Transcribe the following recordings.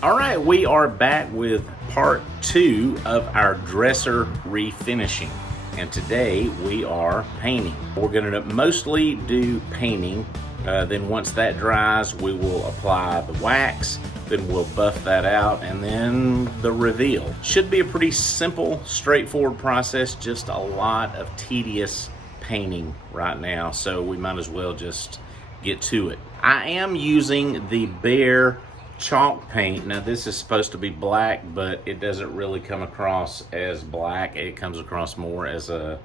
All right, we are back with part 2 of our dresser refinishing. And today we are painting. We're going to mostly do painting. Then once that dries, we will apply the wax. Then we'll buff that out, and then the reveal. Should be a pretty simple, straightforward process, just a lot of tedious painting right now. So we might as well just get to it. I am using the Behr chalk paint. Now this is supposed to be black, but it doesn't really come across as black. It comes across more as a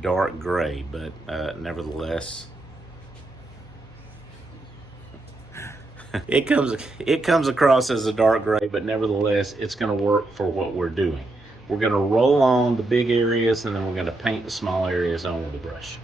dark gray, but nevertheless, it comes across as a dark gray, but nevertheless, it's going to work for what we're doing. We're going to roll on the big areas, and then we're going to paint the small areas on with the brush.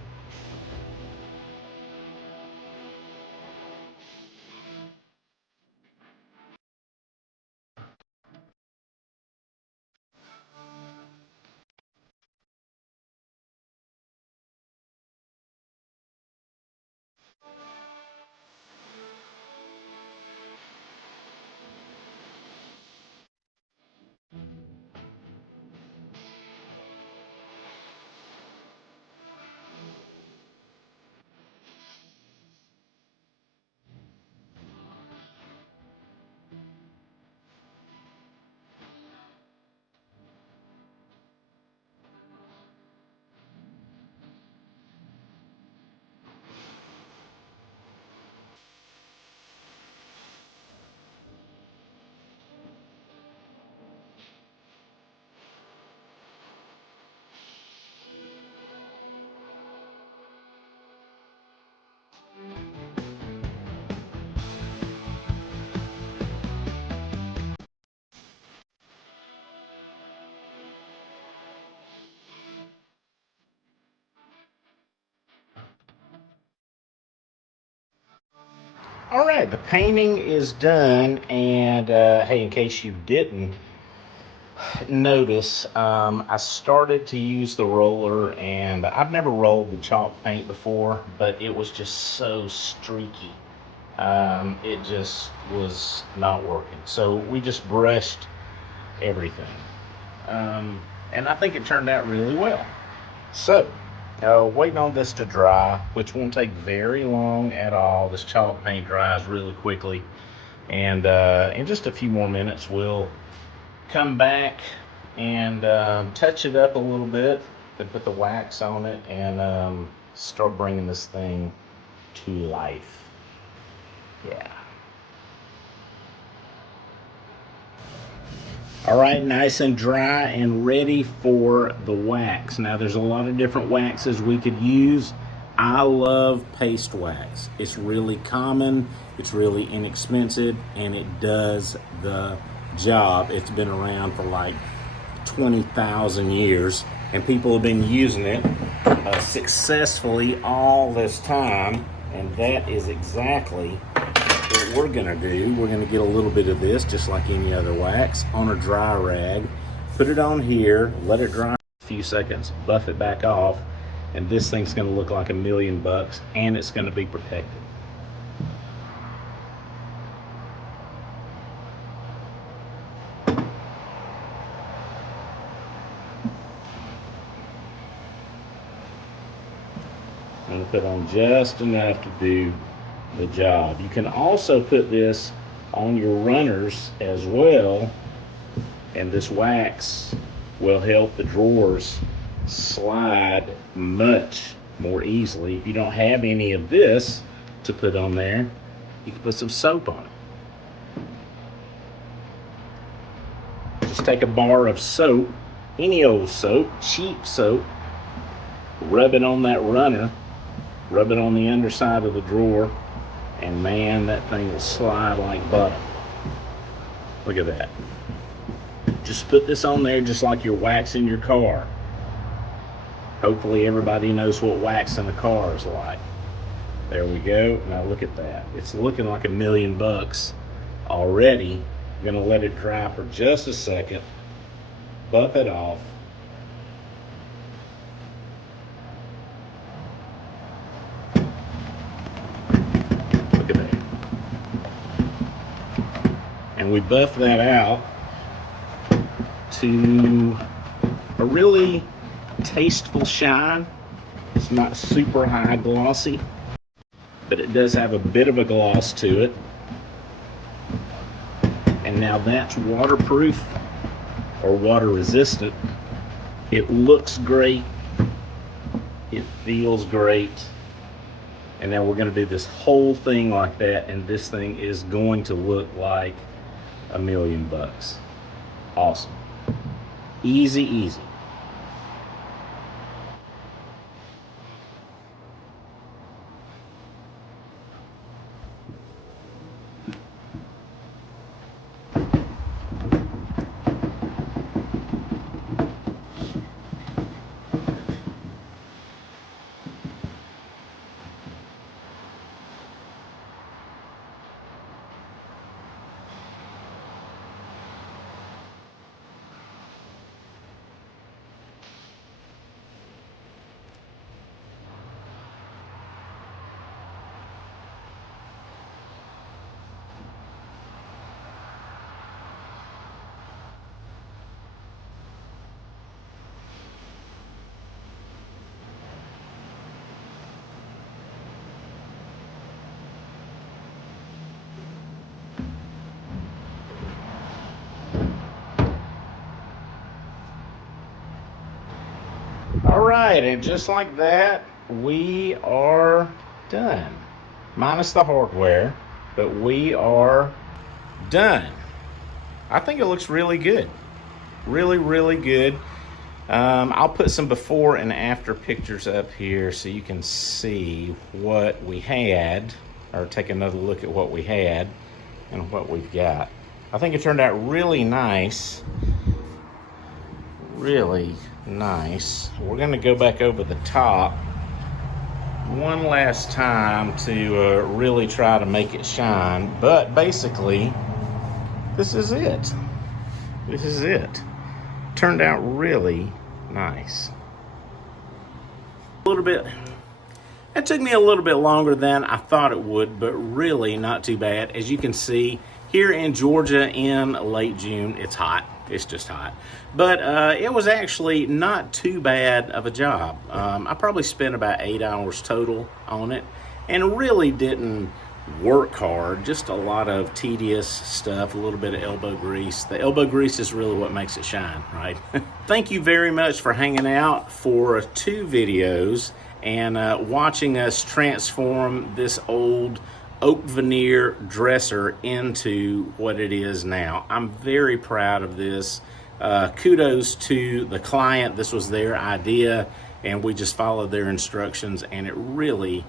All right, the painting is done, and hey, in case you didn't notice, I started to use the roller, and I've never rolled the chalk paint before, but it was just so streaky. It just was not working. So we just brushed everything. And I think it turned out really well. So, waiting on this to dry, which won't take very long at all. This chalk paint dries really quickly. And in just a few more minutes, we'll come back and touch it up a little bit, then put the wax on it, and start bringing this thing to life. Yeah. All right, nice and dry and ready for the wax. Now there's a lot of different waxes we could use. I love paste wax. It's really common, it's really inexpensive, and it does the job. It's been around for like 20,000 years, and people have been using it successfully all this time, and that is exactly what we're gonna do. We're gonna get a little bit of this, just like any other wax, on a dry rag, put it on here, let it dry a few seconds, buff it back off, and this thing's gonna look like $1,000,000, and it's gonna be protected. I'm gonna put on just enough to do the job. You can also put this on your runners as well, and this wax will help the drawers slide much more easily. If you don't have any of this to put on there, you can put some soap on it. Just take a bar of soap, any old soap, cheap soap, rub it on that runner, rub it on the underside of the drawer, and man, that thing will slide like butter. Look at that. Just put this on there just like you're waxing your car. Hopefully everybody knows what waxing a car is like. There we go. Now look at that. It's looking like $1,000,000 already. I'm gonna let it dry for just a second, buff it off. And we buff that out to a really tasteful shine. It's not super high glossy, but it does have a bit of a gloss to it. And now that's waterproof or water resistant. It looks great. It feels great. And now we're going to do this whole thing like that, and this thing is going to look like $1,000,000. Awesome. Easy, easy. All right, and just like that, we are done. Minus the hardware, but we are done. I think it looks really good. Really, really good. I'll put some before and after pictures up here so you can see what we had, or take another look at what we had and what we've got. I think it turned out really nice. Really nice. We're going to go back over the top one last time to really try to make it shine, but basically this is it. This is it. Turned out really nice. A little bit, it took me a little bit longer than I thought it would, but really not too bad. As you can see, here in Georgia in late June, it's hot. It's just hot. But it was actually not too bad of a job. I probably spent about 8 hours total on it and really didn't work hard, just a lot of tedious stuff, a little bit of elbow grease. The elbow grease is really what makes it shine, right? Thank you very much for hanging out for 2 videos and watching us transform this old oak veneer dresser into what it is now. I'm very proud of this. Kudos to the client. This was their idea and we just followed their instructions, and it really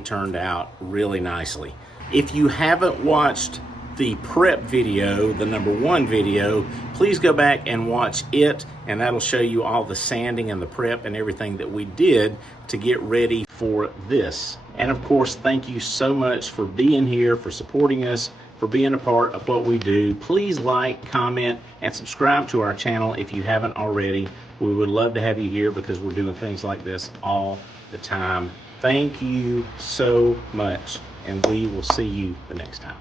turned out really nicely. If you haven't watched the prep video, the #1 video, please go back and watch it, and that'll show you all the sanding and the prep and everything that we did to get ready for this. And of course, thank you so much for being here, for supporting us, for being a part of what we do. Please like, comment, and subscribe to our channel if you haven't already. We would love to have you here because we're doing things like this all the time. Thank you so much, and we will see you the next time.